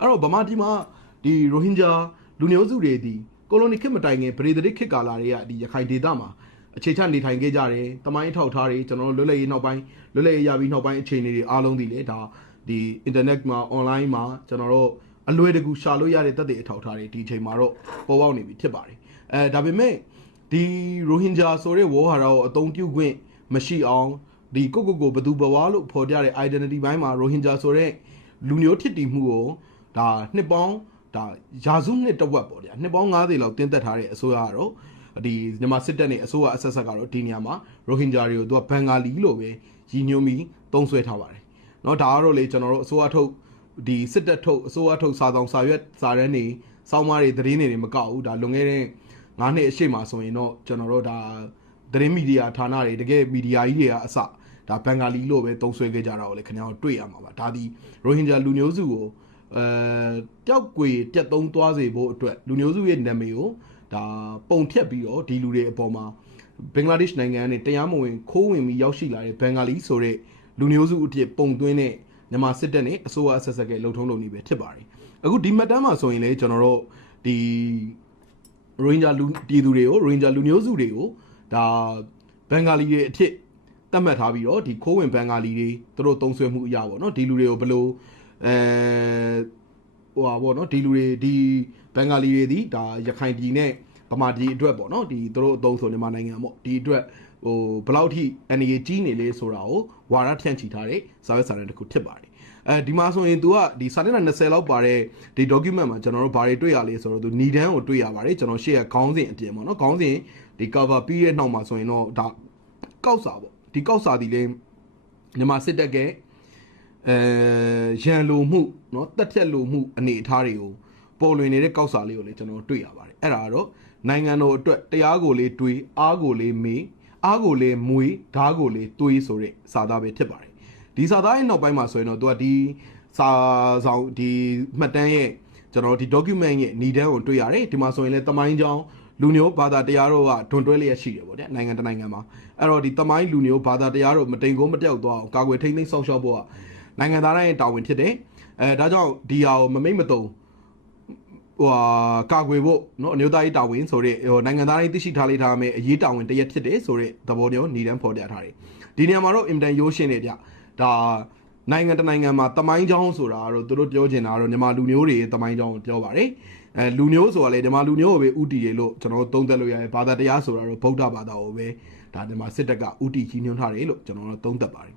အဲ့တော့ဗမာပြည်မှာဒီရိုဟင်ဂျာလူမျိုးစုတွေဒီကိုလိုနီခေတ်မတိုင်ခင်ပရိသေခေတ်ကာလတွေကဒီရခိုင်ဒေသမှာအခြေချနေထိုင်ခဲ့ကြတယ်တမိုင်းထောက်ထားတွေကျွန်တော်တို့လွတ်လပ်ရေးနောက်ပိုင်းလွတ်လပ်ရေးရပြီးနောက်ပိုင်းအခြေအနေတွေအားလုံးဒီလေဒါဒီ internet မှာ online မှာကျွန်တော်တို့အလွယ်တကူရှာလို့ရတဲ့သက်သေအထောက်ထားတွေဒီအချိန်မှာတော့ပေါ်ပေါက်နေပြီဖြစ်ပါတယ်ဒါပေမဲ့ဒီရိုဟင်ဂျာဆိုတဲ့ဝေါ်ဟာရကိုအသုံးပြုခွင့်မရှိအောင်ဒီကိုဘသူဘဝလို့ဖော်ပြတဲ့ identity ဘိုင်းမှာရိုဟင်ဂျာဆိုတဲ့လူမျိုးဖြစ်တည်မှုကိုဒါနှစ်ပေါင်းဒါရာစုနှစ်တဝက်ပေါ့ဗျာနှစ်ပေါင်း90လောက်တင်းသက်ထားတဲ့အစိုးရကတော့ဒီမြန်မာစစ်တပ်နဲ့အစိုးရအဆက်ဆက်ကတော့ဒီနေရာမှာရိုဟင်ဂျာတွေကိုသူကဘန်ဂါလီလို့ပဲရည်ညွှန်းပြီးသုံးစွဲထားပါတယ်เนาะဒါကတော့လေကျွန်တော်တို့အစိုးရထုတ်ဒီစစ်တပ်ထုတ်အစိုးရထုတ်စာဆောင်စာရွက်စာတမ်းတွေစောင်းမားတွေသတင်းတွေမကောက်ဘူးဒါလွန်ခဲ့တဲ့9နှစ်အရှိမှဆိုရင်တော့ကျွန်တော်တို့ဒါသတင်းမီဒီယာဌာနတွေတကယ်မီဒီယာကြီးတွေကအစဒါဘန်ဂါလီလို့ပဲသုံးစွဲခဲ့ကြတာကိုလေခင်ဗျားတို့တွေ့ရမှာပါဒါဒီရိုဟင်ဂျာလူမျိုးစုကိုတယောက်ကွေတက်သုံးသွားစေဖို့အတွက်လူမျိုးစုရဲ့နာမည်ကိုဒါပုံဖြတ်ပြီးတော့ဒီလူတွေအပေါ်မှာဘင်္ဂလားဒေ့ရှ်နိုင်ငံနဲ့တရားမဝင်ခိုးဝင်ပြီးရောက်ရှိလာတဲ့ဘန်ဂါလီဆိုတဲ့လူမျိုးစုအဖြစ်ပုံသွင်းတဲ့မြန်မာစစ်တပ်နဲ့အစိုးရအဆက်ဆက်ကလှုပ်ထုံးလုပ်နေပဲဖြစ်ပါတယ်အခုဒီမှတ်တမ်းမှာဆိုရင်လေကျွန်တော်တို့ဒီရိုဟင်ဂျာလူပြည်သူတွေကိုရိုဟင်ဂျာလူမျိုးစုတွေကိုဒါဘန်ဂါလီတွေအဖြစ်သတ်မှတ်ထားပြီးတော့ဒီခိုးဝင်ဘန်ဂါလီတွေသူတို့သုံးစွဲမှုအရာပေါ့နော်ဒီလူတွေကိုဘယ်လိုဟိုပါပေါ့နော်ဒီလူတွေဒီဘန်ဂါလီတွေဒီဒါရခိုင်ပြည်နဲ့ဗမာပြည်အတွက်ပေါ့နော်ဒီသူတို့အသုံးဆိုမြန်မာနိုင်ငံပေါ့ဒီအတွက်ဟိုဘယ်လောက်ထိအနေကြီးနေလဲဆိုတာကိုဝါရဖြန့်ချီထားတဲ့စာရွက်စာတမ်းတစ်ခုဖြစ်ပါတယ်ဒီမှာဆိုရင် तू ကဒီစာမျက်နှာ20လောက်ပါတဲ့ဒီ document မှာကျွန်တော်တို့ဘာတွေတွေ့ရလဲဆိုတော့ तू နီဒန်းကိုတွေ့ရပါတယ်ကျွန်တော်ရှေ့ကခေါင်းစဉ်အပြင်ပေါ့နော်ခေါင်းစဉ်ဒီ cover ပြီးတဲ့နောက်မှာဆိုရင်တော့ဒါကောက်စာပေါ့ဒီကောက်စာဒီလေမြန်မာစစ်တပ်ကရန်လိုမှုเนาะတက်ဖြတ်လိုမှုအနေအထားတွေကိုပေါ်လွင်နေတဲ့ကောက်စာလေးကိုလည်းကျွန်တော်တွေ့ရပါတယ်အဲ့ဒါကတော့နိုင်ငံတော်အတွက်တရားကိုလေးတွေးအားကိုလေးမေးအားကိုလေးမွေးဓာတ်ကိုလေးတွေးဆိုတဲ့စာသားပဲဖြစ်ပါတယ်ဒီစာသားရဲ့နောက်ပိုင်းမှာဆိုရင်တော့သူကဒီစာဆောင်ဒီမှတ်တမ်းရဲ့ကျွန်တော်ဒီ document ရဲ့ညီတန်းကိုတွေ့ရတယ်ဒီမှာဆိုရင်လည်းတမိုင်းကြောင်းလူမျိုးဘာသာတရားတို့ကဒွန်တွဲလျက်ရှိတယ်ပေါ့ဗျာနိုင်ငံတနိုင်ငံမှာအဲ့တော့ဒီတမိုင်းလူမျိုးဘာသာတရားတို့မတိမ်ကိုမပြောက်သွားအောင်ကာကွယ်ထိန်းသိမ်းစောင့်ရှောက်ဖို့ကနိုင်ငံသားတိုင်းတာဝန်ဖြစ်တယ်ဒါကြောင့်ဒီဟာကိုမမိတ်မတုံဟိုကာကွယ်ဖို့เนาะအမျိုးသားရေးတာဝန်ဆိုတဲ့ဟိုနိုင်ငံသားတိုင်းသိရှိထားလိမ့်ထားမယ်အရေးတာဝန်တရက်ဖြစ်တယ်ဆိုတဲ့သဘောမျိုးညီတန်းဖော်ပြထားတယ်ဒီနေရာမှာတော့အင်တန်ရိုးရှင်းနေကြဒါနိုင်ငံတနိုင်ငံမှာတမိုင်းကြောင်းဆိုတာတော့သူတို့ပြောချင်တာတော့မြန်မာလူမျိုးတွေတမိုင်းကြောင်းကိုပြောပါတယ်လူမျိုးဆိုတာလေမြန်မာလူမျိုးကိုပဲဥတီတယ်လို့ကျွန်တော်သုံးသပ်လို့ရတယ်ဘာသာတရားဆိုတာတော့ဗုဒ္ဓဘာသာကိုပဲဒါမြန်မာစစ်တပ်ကဥတီကြီးညွှန်းထားတယ်လို့ကျွန်တော်တို့သုံးသပ်ပါတယ်